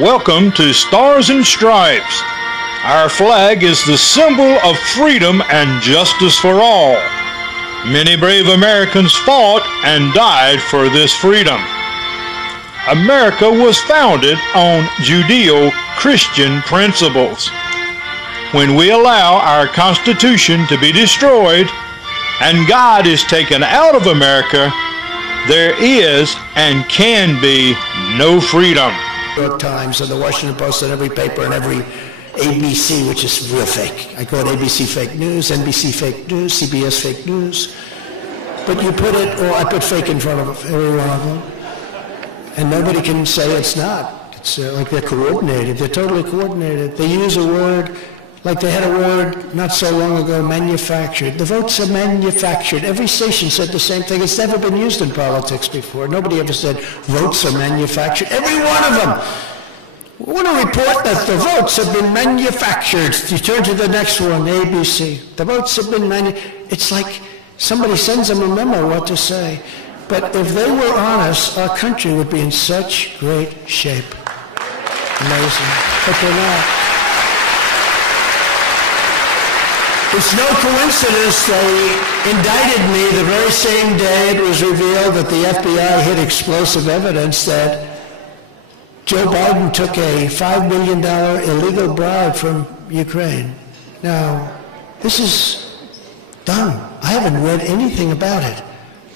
Welcome to Stars and Stripes. Our flag is the symbol of freedom and justice for all. Many brave Americans fought and died for this freedom. America was founded on Judeo-Christian principles. When we allow our Constitution to be destroyed and God is taken out of America, there is and can be no freedom. New York Times and the Washington Post and every paper and every ABC, which is real fake. I call it ABC fake news, NBC fake news, CBS fake news. But you put it, or I put fake in front of every one of them, and nobody can say it's not. It's like they're coordinated. They're totally coordinated. They use a word, like they had a word not so long ago, manufactured. The votes are manufactured. Every station said the same thing. It's never been used in politics before. Nobody ever said votes are manufactured. Every one of them. We want to report that the votes have been manufactured. You turn to the next one, ABC. The votes have been manufactured. It's like somebody sends them a memo what to say. But if they were honest, our country would be in such great shape. Amazing. But they're not. It's no coincidence they indicted me the very same day it was revealed that the FBI hid explosive evidence that Joe Biden took a $5 million illegal bribe from Ukraine. Now, this is done. I haven't read anything about it.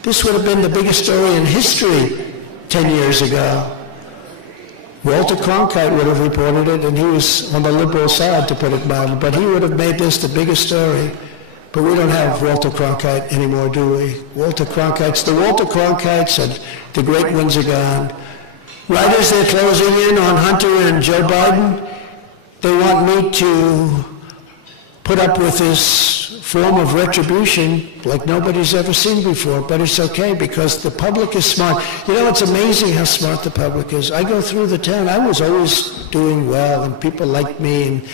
This would have been the biggest story in history 10 years ago. Walter Cronkite would have reported it, and he was on the liberal side, to put it mildly, but he would have made this the biggest story. But we don't have Walter Cronkite anymore, do we? The Walter Cronkites and the great ones are gone. Right as they're closing in on Hunter and Joe Biden, they want me to put up with this form of retribution like nobody's ever seen before, but it's okay because the public is smart. You know, it's amazing how smart the public is. I go through the town. I was always doing well, and people liked me, and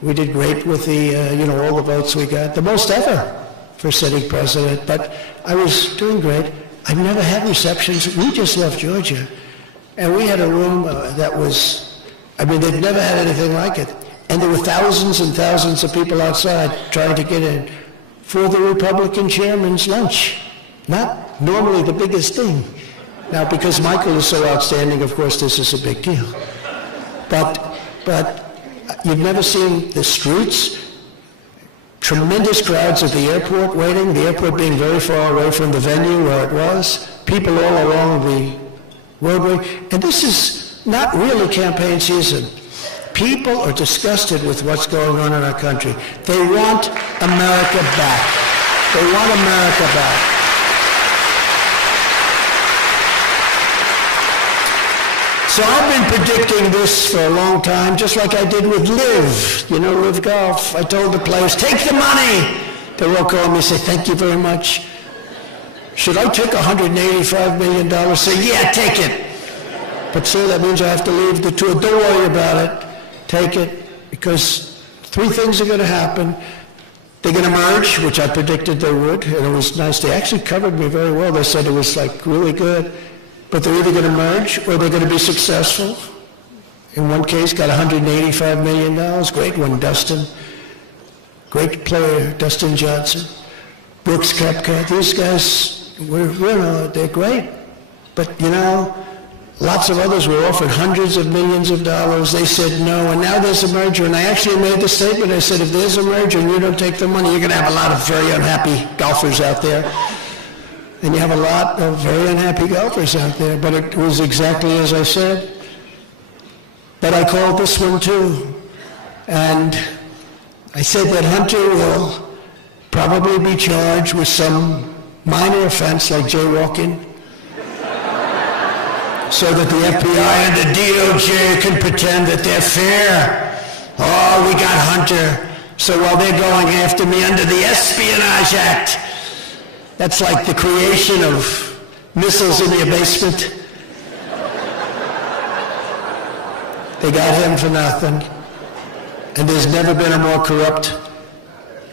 we did great with the, all the votes we got, the most ever for sitting president, but I was doing great. I've never had receptions. We just left Georgia, and we had a room that was, they'd never had anything like it. And there were thousands and thousands of people outside trying to get in for the Republican chairman's lunch. Not normally the biggest thing. Now, because Michael is so outstanding, of course, this is a big deal. But you've never seen the streets, tremendous crowds at the airport waiting, the airport being very far away from the venue where it was, people all along the roadway. And this is not really campaign season. People are disgusted with what's going on in our country. They want America back. They want America back. So I've been predicting this for a long time, just like I did with Live. You know, Live Golf. I told the players, take the money. They will call me and say, thank you very much. Should I take $185 million? Say, yeah, take it. But sir, that means I have to leave the tour. Don't worry about it. Take it, because three things are going to happen. They're going to merge, which I predicted they would, and it was nice. They actually covered me very well. They said it was like really good. But they're either going to merge or they're going to be successful. In one case, got $185 million. Great one, Dustin. Great player, Dustin Johnson. Brooks Koepka. These guys, they're great. But, lots of others were offered hundreds of millions of dollars. They said no, and now there's a merger. And I actually made the statement. I said, if there's a merger and you don't take the money, you're going to have a lot of very unhappy golfers out there. And you have a lot of very unhappy golfers out there. But it was exactly as I said. But I called this one too. And I said that Hunter will probably be charged with some minor offense like jaywalking, so that the FBI and the DOJ can pretend that they're fair. Oh, we got Hunter. So while they're going after me under the Espionage Act, that's like the creation of missiles in your basement. They got him for nothing. And there's never been a more corrupt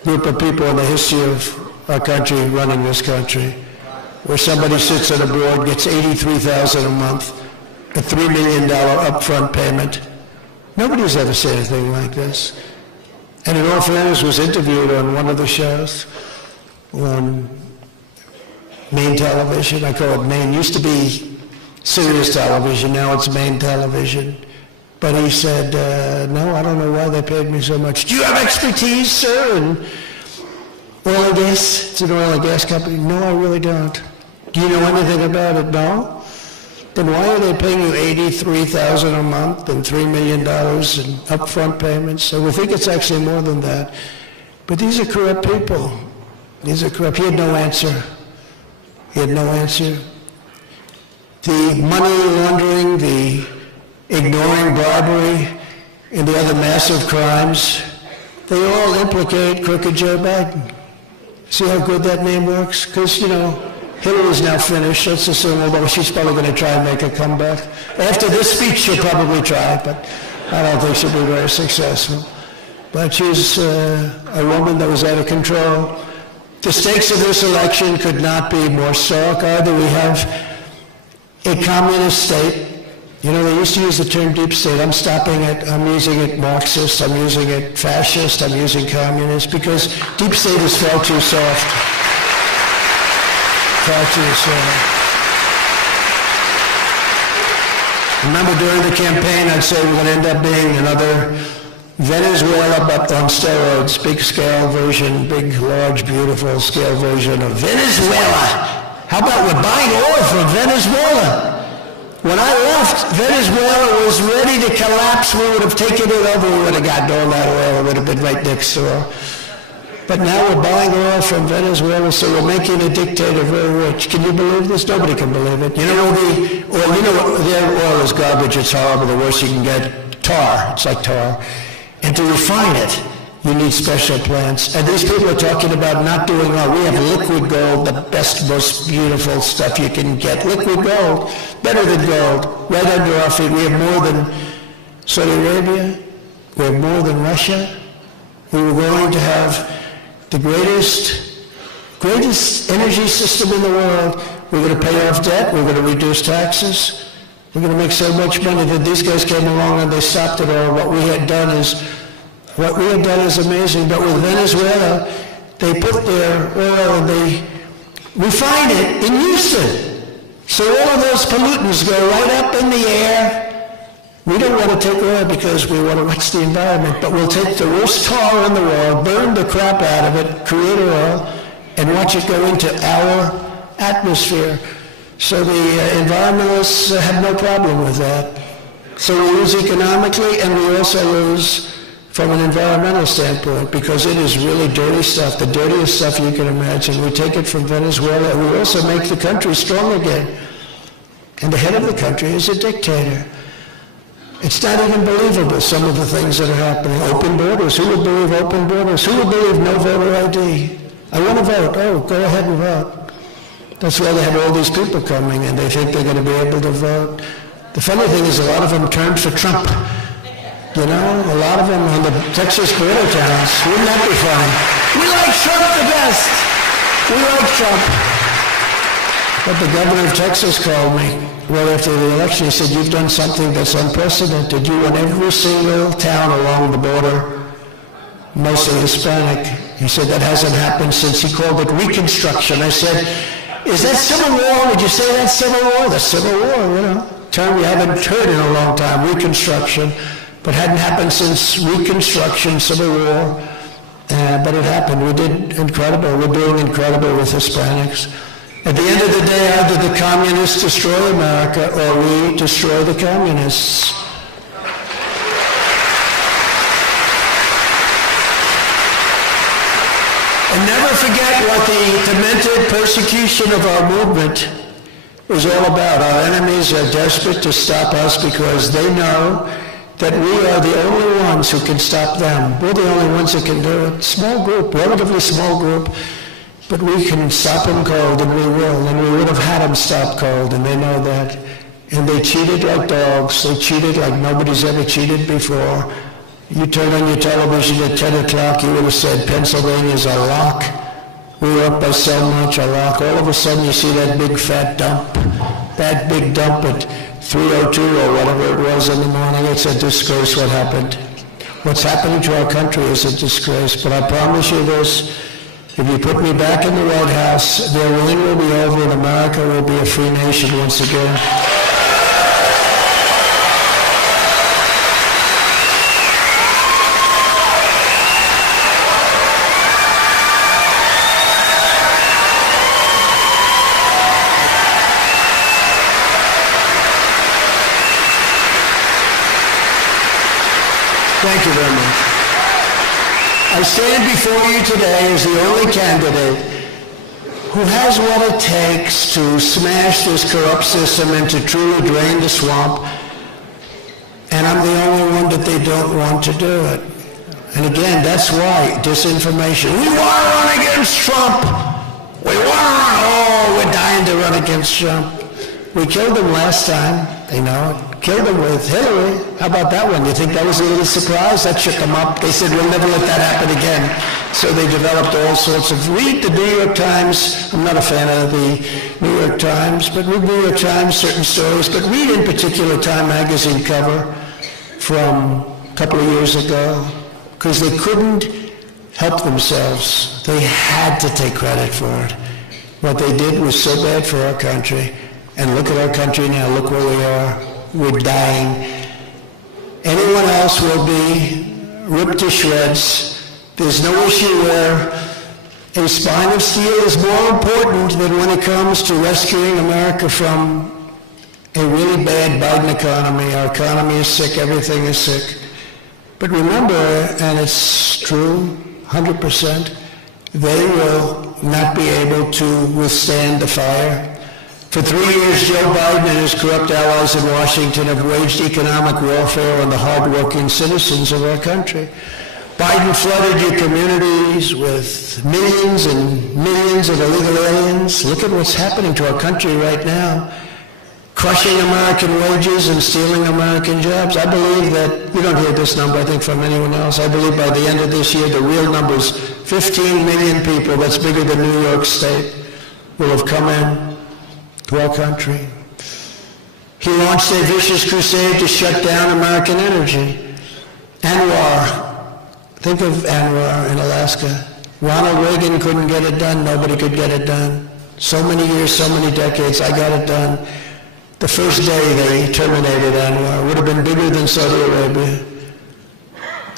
group of people in the history of our country running this country, where somebody sits on a board, gets $83,000 a month, a $3 million upfront payment. Nobody's ever said anything like this. And in all fairness, was interviewed on one of the shows on Maine television. I call it Maine. Used to be Sirius television. Now it's Maine television. But he said, no, I don't know why they paid me so much. Do you have expertise, sir, in oil and gas? It's an oil and gas company. No, I really don't. Do you know anything about it? No. Then why are they paying you $83,000 a month and $3 million in upfront payments? So we think it's actually more than that. But these are corrupt people. These are corrupt. He had no answer. He had no answer. The money laundering, the ignoring bribery, and the other massive crimes, they all implicate crooked Joe Biden. See how good that name works? Because, you know, Hillary's now finished. Let's assume, although she's probably going to try and make a comeback. After this speech, she'll probably try, but I don't think she'll be very successful. But she's a woman that was out of control. The stakes of this election could not be more stark. Either we have a communist state. You know, they used to use the term deep state. I'm stopping it. I'm using it Marxist. I'm using it fascist. I'm using communist because deep state is far too soft. Far too soft. Remember during the campaign, I'd say we're going to end up being another Venezuela, but on steroids. Big scale version, big, large, beautiful scale version of Venezuela. How about we're buying oil from Venezuela? When I left, Venezuela was ready to collapse. We would have taken it over. We would have gotten all that oil. It would have been right next door. But now we're buying oil from Venezuela, so we're making a dictator very rich. Can you believe this? Nobody can believe it. You know, their oil is garbage. It's horrible. The worst you can get. Tar. It's like tar. And to refine it, you need special plants. And these people are talking about not doing oil. We have liquid gold, the best, most beautiful stuff you can get. Liquid gold, better than gold, right under our feet. We have more than Saudi Arabia. We have more than Russia. We were going to have the greatest energy system in the world. We're going to pay off debt. We're going to reduce taxes. We're going to make so much money that these guys came along and they stopped it all. What we had done is amazing. But with Venezuela, they put their oil and they refine it in Houston. So all of those pollutants go right up in the air. We don't want to take oil because we want to watch the environment, but we'll take the worst tar in the world, burn the crap out of it, create oil, and watch it go into our atmosphere. So the environmentalists have no problem with that. So we lose economically, and we also lose from an environmental standpoint, because it is really dirty stuff, the dirtiest stuff you can imagine. We take it from Venezuela, and we also make the country strong again. And the head of the country is a dictator. It's not even believable, some of the things that are happening. Open borders. Who would believe open borders? Who would believe no voter ID? I want to vote. Oh, go ahead and vote. That's why they have all these people coming, and they think they're going to be able to vote. The funny thing is a lot of them turned for Trump. You know, a lot of them on the Texas border towns. Wouldn't that be fun? We like Trump the best. We like Trump. But the governor of Texas called me right after the election. He said, you've done something that's unprecedented. You went every single town along the border, mostly Hispanic. He said, that hasn't happened since, he called it Reconstruction. I said, is that Civil War? Would you say that's Civil War? The Civil War, you know, term we haven't heard in a long time, Reconstruction, but hadn't happened since Reconstruction, Civil War, but it happened. We did incredible. We're doing incredible with Hispanics. At the end of the day, either the communists destroy America or we destroy the communists. And never forget what the demented persecution of our movement is all about. Our enemies are desperate to stop us because they know that we are the only ones who can stop them. We're the only ones that can do it. Small group, relatively small group, but we can stop them cold, and we will. And we would have had them stop cold, and they know that. And they cheated like dogs. They cheated like nobody's ever cheated before. You turn on your television at 10 o'clock, you would have said, Pennsylvania's a lock. We were up by so much, a lock. All of a sudden, you see that big fat dump. That big dump at 3:02 or whatever it was in the morning. It's a disgrace what happened. What's happening to our country is a disgrace, but I promise you this, if you put me back in the White House, their reign will be over and America will be a free nation once again. Thank you very much. I stand before you today as the only candidate who has what it takes to smash this corrupt system and to truly drain the swamp, and I'm the only one that they don't want to do it. And again, that's why disinformation. We want to run against Trump. We want to run. Oh, we're dying to run against Trump. We killed him last time, they know it. Killed him with Hillary. How about that one? You think that was a little surprise? That shook them up. They said, we'll never let that happen again. So they developed all sorts of, read the New York Times. I'm not a fan of the New York Times, but read New York Times, certain stories, but read in particular Time magazine cover from a couple of years ago, because they couldn't help themselves. They had to take credit for it. What they did was so bad for our country. And look at our country now, look where we are. We're dying. Anyone else will be ripped to shreds. There's no issue where a spine of steel is more important than when it comes to rescuing America from a really bad Biden economy. Our economy is sick, everything is sick. But remember, and it's true, 100%, they will not be able to withstand the fire. For 3 years, Joe Biden and his corrupt allies in Washington have waged economic warfare on the hard-working citizens of our country. Biden flooded your communities with millions and millions of illegal aliens. Look at what's happening to our country right now. Crushing American wages and stealing American jobs. I believe that, you don't hear this number, I think, from anyone else. I believe by the end of this year, the real number's 15 million people, that's bigger than New York State, will have come in to our country. He launched a vicious crusade to shut down American energy. Anwar, think of Anwar in Alaska. Ronald Reagan couldn't get it done, nobody could get it done. So many years, so many decades, I got it done. The first day they terminated Anwar. Would have been bigger than Saudi Arabia.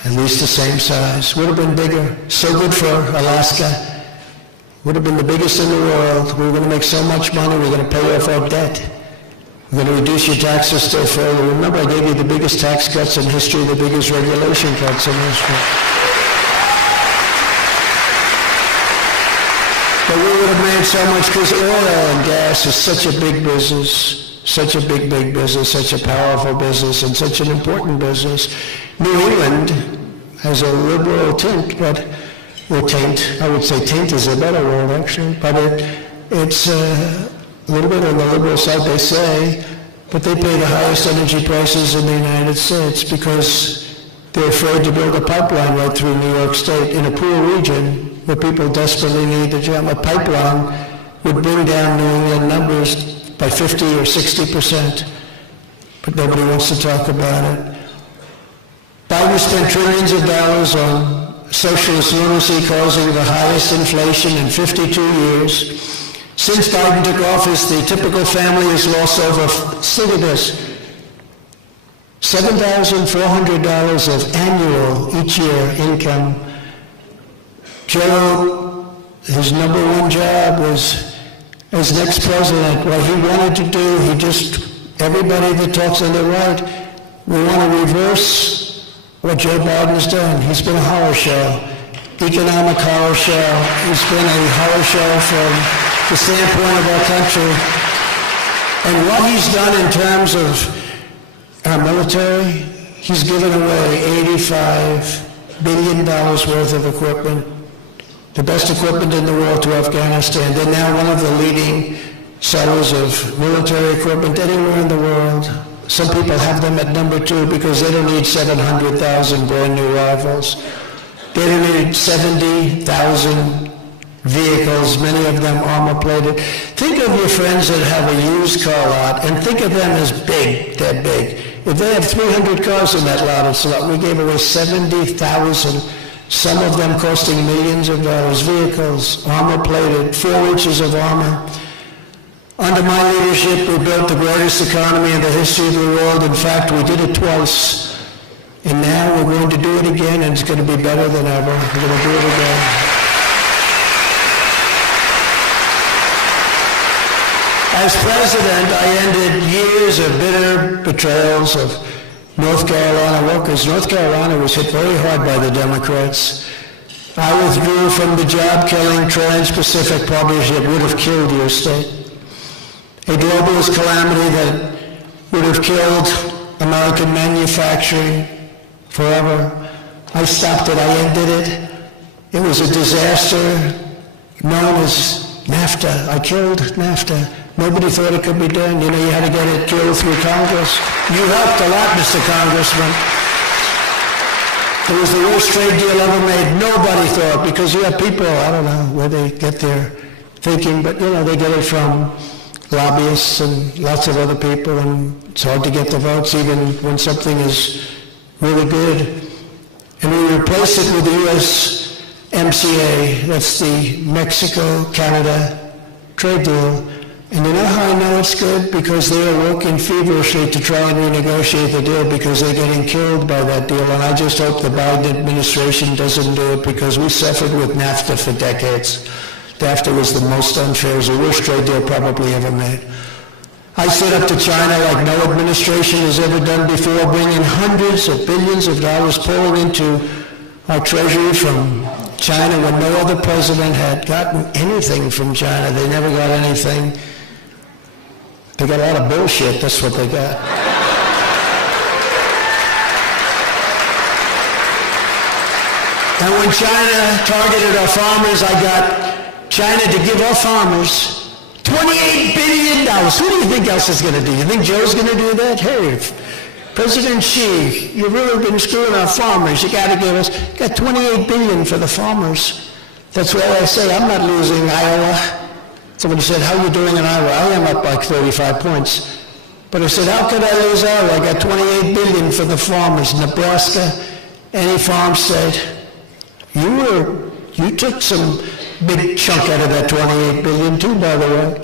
At least the same size. Would have been bigger. So good for Alaska. Would have been the biggest in the world. We were going to make so much money, we we're going to pay off our debt. We're going to reduce your taxes still further. Remember, I gave you the biggest tax cuts in history, the biggest regulation cuts in history. But we would have made so much because oil and gas is such a big business, such a big, big business, such a powerful business, and such an important business. New England has a liberal tint, but or taint, I would say taint is a better word actually, but it's a little bit on the liberal side, they say, but they pay the highest energy prices in the United States because they're afraid to build a pipeline right through New York State in a poor region where people desperately need the job. A pipeline would bring down New England numbers by 50 or 60%, but nobody wants to talk about it. Biden spent trillions of dollars on socialist lunacy, causing the highest inflation in 52 years. Since Biden took office, the typical family has lost over, think of this, $7,400 of annual each year income. Joe, his number one job was as next president. What he wanted to do, everybody that talks on the right, we want to reverse what Joe Biden's done. He's been a horror show, economic horror show. He's been a horror show from the standpoint of our country. And what he's done in terms of our military, he's given away $85 billion worth of equipment, the best equipment in the world to Afghanistan. They're now one of the leading sellers of military equipment anywhere in the world. Some people have them at number 2 because they don't need 700,000 brand new rifles. They don't need 70,000 vehicles, many of them armor-plated. Think of your friends that have a used car lot, and think of them as big. They're big. If they have 300 cars in that lot, it's a lot. We gave away 70,000, some of them costing millions of dollars, vehicles, armor-plated, 4 inches of armor. Under my leadership, we built the greatest economy in the history of the world. In fact, we did it twice. And now we're going to do it again, and it's going to be better than ever. We're going to do it again. As president, I ended years of bitter betrayals of North Carolina workers. North Carolina was hit very hard by the Democrats. I withdrew from the job-killing Trans-Pacific Partnership that would have killed your state. A globalist calamity that would have killed American manufacturing forever. I stopped it. I ended it. It was a disaster known as NAFTA. I killed NAFTA. Nobody thought it could be done. You know, you had to get it killed through Congress. You helped a lot, Mr. Congressman. It was the worst trade deal ever made. Nobody thought, because you have people, I don't know where they get their thinking, but, you know, they get it from lobbyists and lots of other people, and it's hard to get the votes even when something is really good. And we replaced it with the USMCA. That's the Mexico-Canada trade deal. And you know how I know it's good? Because they are working feverishly to try and renegotiate the deal because they're getting killed by that deal. And I just hope the Biden administration doesn't do it, because we suffered with NAFTA for decades. NAFTA was the most unfair, it was the worst trade deal probably ever made. I stood up to China like no administration has ever done before, bringing hundreds of billions of dollars pouring into our treasury from China when no other president had gotten anything from China. They never got anything. They got a lot of bullshit, that's what they got. And when China targeted our farmers, I got China to give our farmers $28 billion. Who do you think else is going to do? You think Joe's going to do that? Hey, President Xi, you've really been screwing our farmers. You got to give us, got $28 billion for the farmers. That's why I say I'm not losing Iowa. Somebody said, how are you doing in Iowa? I am up like 35 points. But I said, how could I lose Iowa? I got $28 billion for the farmers. Nebraska, any farm state. You took some big chunk out of that $28 billion too, by the way.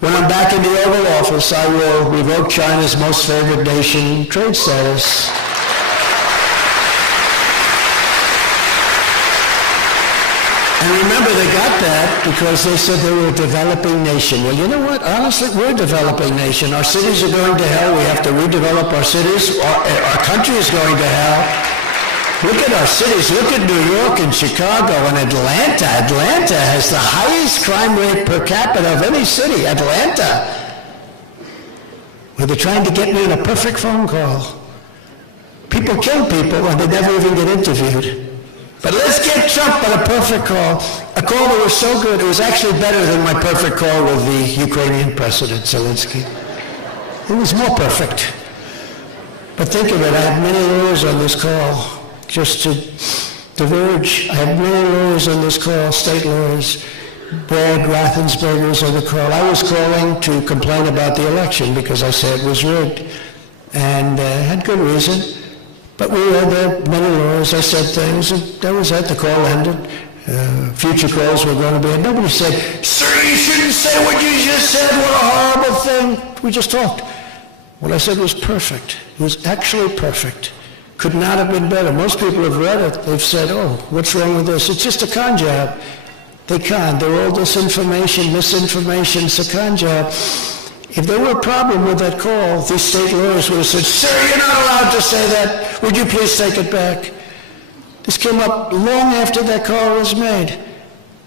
When I'm back in the Oval Office, I will revoke China's most favored nation trade status. And remember, they got that because they said they were a developing nation. Well, you know what? Honestly, we're a developing nation. Our cities are going to hell. We have to redevelop our cities. Our country is going to hell. Look at our cities. Look at New York and Chicago and Atlanta. Atlanta has the highest crime rate per capita of any city. Atlanta. Where they're trying to get me on a perfect phone call. People kill people and they never even get interviewed. But let's get Trump on a perfect call. A call that was so good, it was actually better than my perfect call with the Ukrainian President, Zelensky. It was more perfect. But think of it, I had many lawyers on this call. Just to diverge, I had many lawyers on this call, state lawyers. Brad Raffensperger was on the call. I was calling to complain about the election because I said it was rigged. And had good reason. But we had there, many lawyers. I said things, and that was it. The call ended. Future calls were going to be, and nobody said, sir, you shouldn't say what you just said. What a horrible thing. We just talked. What I said was perfect. It was actually perfect. Could not have been better. Most people have read it. They've said, oh, what's wrong with this? It's just a con job. They con. They're all disinformation, misinformation. It's a con job. If there were a problem with that call, these state lawyers would have said, sir, you're not allowed to say that. Would you please take it back? This came up long after that call was made.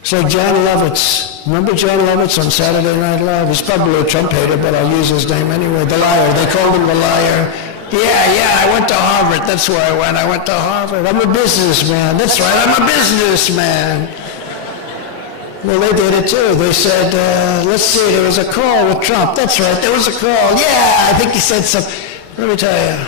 It's like John Lovitz. Remember John Lovitz on Saturday Night Live? He's probably a Trump hater, but I'll use his name anyway. The liar. They called him the liar. Yeah, I went to Harvard. That's where I went. I went to Harvard. I'm a businessman. That's right, I'm a businessman. Well, they did it too. They said, let's see, there was a call with Trump. That's right, there was a call. Yeah, I think he said something. Let me tell you.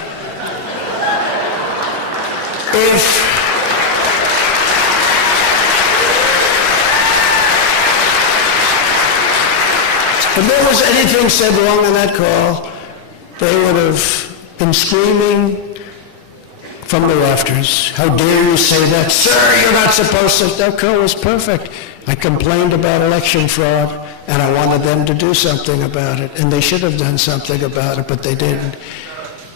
If there was anything said wrong in that call, they would have been screaming from the rafters. How dare you say that? Sir, you're not supposed to. That call was perfect. I complained about election fraud, and I wanted them to do something about it, and they should have done something about it, but they didn't.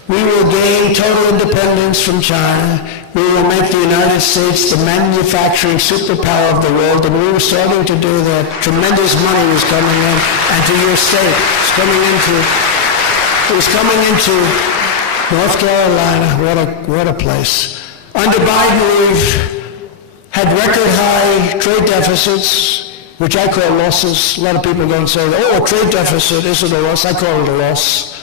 We will gain total independence from China. We will make the United States the manufacturing superpower of the world, and we were starting to do that. Tremendous money was coming in, and to your state. It was coming into North Carolina. What a place. Under Biden, we've had record high trade deficits, which I call losses. A lot of people don't say, oh, a trade deficit isn't a loss. I call it a loss.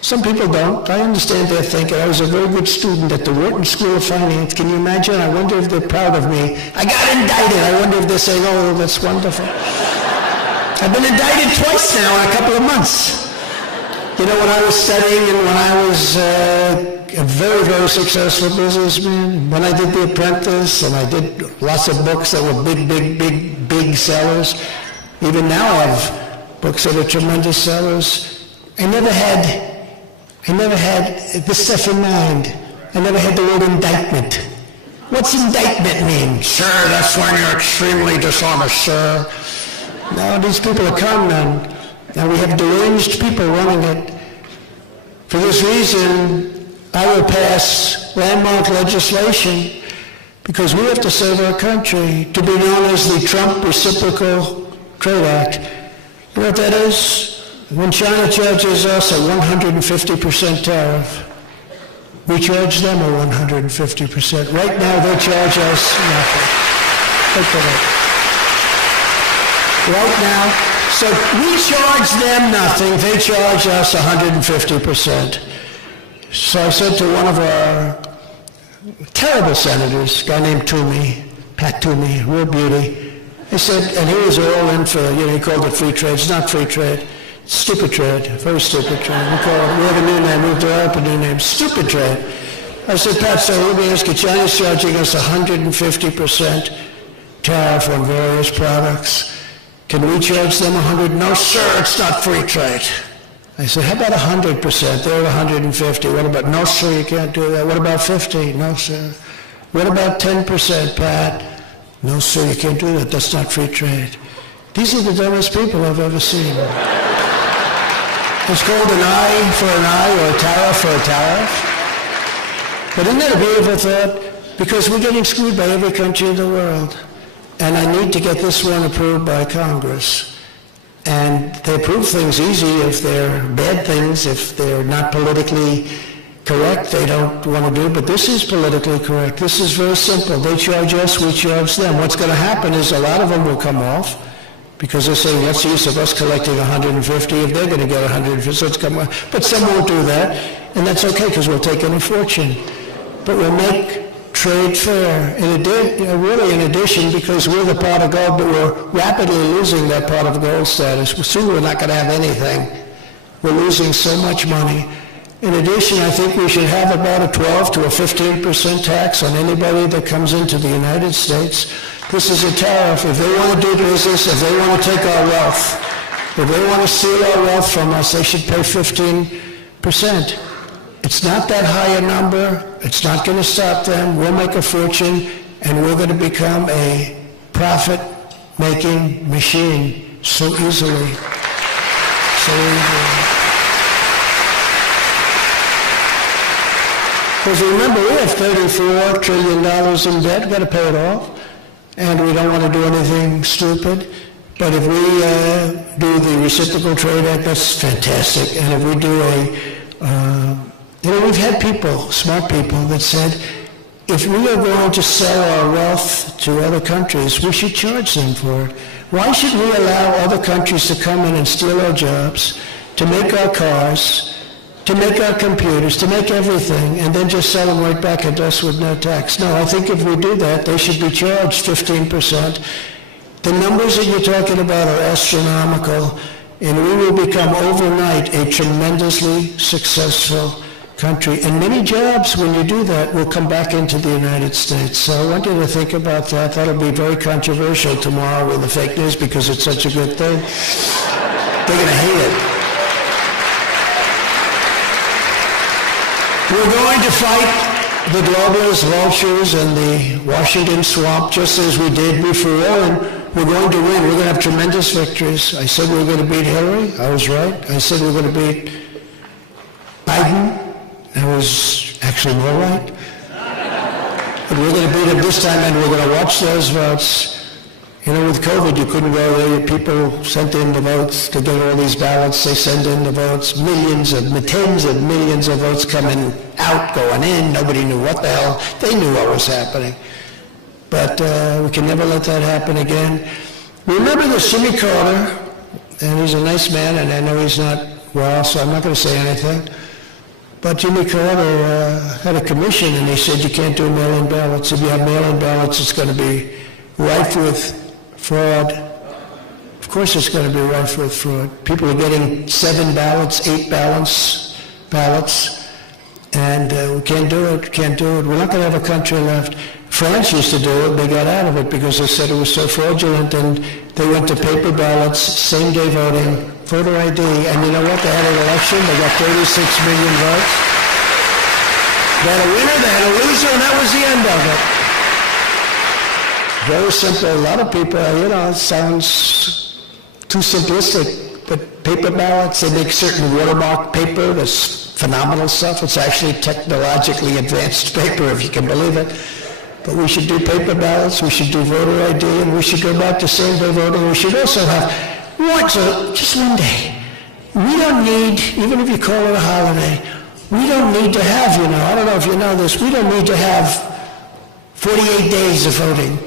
Some people don't. I understand their thinking. I was a very good student at the Wharton School of Finance. Can you imagine? I wonder if they're proud of me. I got indicted. I wonder if they're saying, oh, that's wonderful. I've been indicted twice now in a couple of months. You know, when I was studying and when I was a very, very successful businessman, when I did The Apprentice and I did lots of books that were big sellers, even now I have books that are tremendous sellers. I never had this stuff in mind. I never had the word indictment. What's indictment mean? Sir, that's when you're extremely dishonest, sir. No, these people are con men. Now we have deranged people running it. For this reason, I will pass landmark legislation because we have to save our country, to be known as the Trump Reciprocal Trade Act. You know what that is? When China charges us a 150% tariff, we charge them a 150%. Right now, they charge us nothing. Look at it. Right now, so we charge them nothing. They charge us 150%. So I said to one of our terrible senators, a guy named Toomey, Pat Toomey, real beauty. I said, and he was all in for, he called it free trade. It's not free trade. Stupid trade, very stupid trade. We have a new name, we have to develop a new name, stupid trade. I said, Pat, so let me ask you, China's charging us 150% tariff on various products. Can we charge them 100? No, sir, it's not free trade. I said, how about 100%? They're 150. What about, no, sir, you can't do that. What about 50? No, sir. What about 10%, Pat? No, sir, you can't do that. That's not free trade. These are the dumbest people I've ever seen. It's called an eye for an eye or a tariff for a tariff. But isn't that a beautiful thought? Because we're getting screwed by every country in the world. And I need to get this one approved by Congress. And they approve things easy if they're bad things, if they're not politically correct, they don't want to do it. But this is politically correct. This is very simple. They charge us, we charge them. What's going to happen is a lot of them will come off, because they're saying, what's the use of us collecting 150 if they're going to get 150, so it's come off. But some won't do that, and that's okay, because we'll take in a fortune. But we'll make trade fair, really in addition, because we're the pot of gold, but we're rapidly losing that pot of gold status. Soon we're not going to have anything. We're losing so much money. In addition, I think we should have about a 12 to a 15% tax on anybody that comes into the United States. This is a tariff. If they want to do business, if they want to take our wealth, if they want to steal our wealth from us, they should pay 15%. It's not that high a number. It's not going to stop them. We'll make a fortune, and we're going to become a profit-making machine so easily. So easily. Because remember, we have $34 trillion in debt. We've got to pay it off. And we don't want to do anything stupid. But if we do the Reciprocal Trade Act, that's fantastic. And if we do we've had people, smart people, that said, if we are going to sell our wealth to other countries, we should charge them for it. Why should we allow other countries to come in and steal our jobs, to make our cars, to make our computers, to make everything, and then just sell them right back at us with no tax? No, I think if we do that, they should be charged 15%. The numbers that you're talking about are astronomical, and we will become overnight a tremendously successful country. And many jobs, when you do that, will come back into the United States. So I want you to think about that. That'll be very controversial tomorrow with the fake news because it's such a good thing. They're going to hate it. We're going to fight the globalists, vultures, and the Washington swamp just as we did before, and we're going to win. We're going to have tremendous victories. I said we were going to beat Hillary. I was right. I said we were going to beat Biden. I was actually more right. But we're going to beat him this time, and we're going to watch those votes. You know, with COVID, you couldn't go there. People sent in the votes to get all these ballots. They send in the votes. Tens of millions of votes coming out, going in. Nobody knew what the hell. They knew what was happening. But we can never let that happen again. Remember the Jimmy Carter, and he's a nice man, and I know he's not well, so I'm not going to say anything. But Jimmy Carter had a commission, and he said you can't do mail-in ballots. If you have mail-in ballots, it's going to be rife with fraud. Of course it's going to be rife with fraud. People are getting 7 ballots, 8 ballots, and we can't do it. We're not going to have a country left. France used to do it. They got out of it because they said it was so fraudulent, and they went to paper ballots, same-day voting, voter ID, and you know what? They had an election. They got 36 million votes. They had a winner, they had a loser, and that was the end of it. Very simple. A lot of people, you know, it sounds too simplistic, but paper ballots, they make certain watermark paper, this phenomenal stuff. It's actually technologically advanced paper, if you can believe it. But we should do paper ballots, we should do voter ID, and we should go back to same-day voting. We should also have just one day. We don't need, even if you call it a holiday, we don't need to have, you know, I don't know if you know this, we don't need to have 48 days of voting.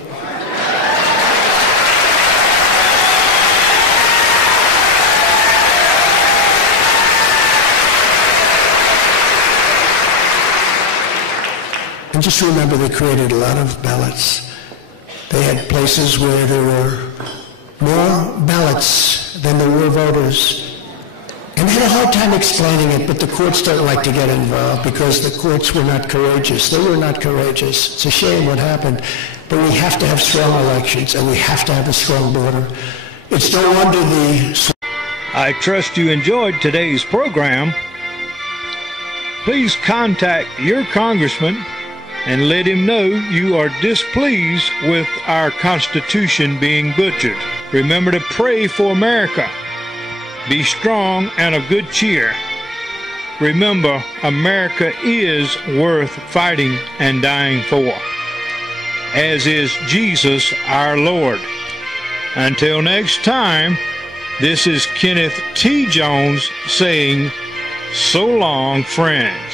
And just remember, they created a lot of ballots. They had places where there were more ballots than there were voters. And they had a hard time explaining it, but the courts don't like to get involved because the courts were not courageous. They were not courageous. It's a shame what happened. But we have to have strong elections, and we have to have a strong border. It's no wonder the... I trust you enjoyed today's program. Please contact your congressman and let him know you are displeased with our Constitution being butchered. Remember to pray for America. Be strong and of good cheer. Remember, America is worth fighting and dying for, as is Jesus our Lord. Until next time, this is Kenneth T. Jones saying, so long, friends.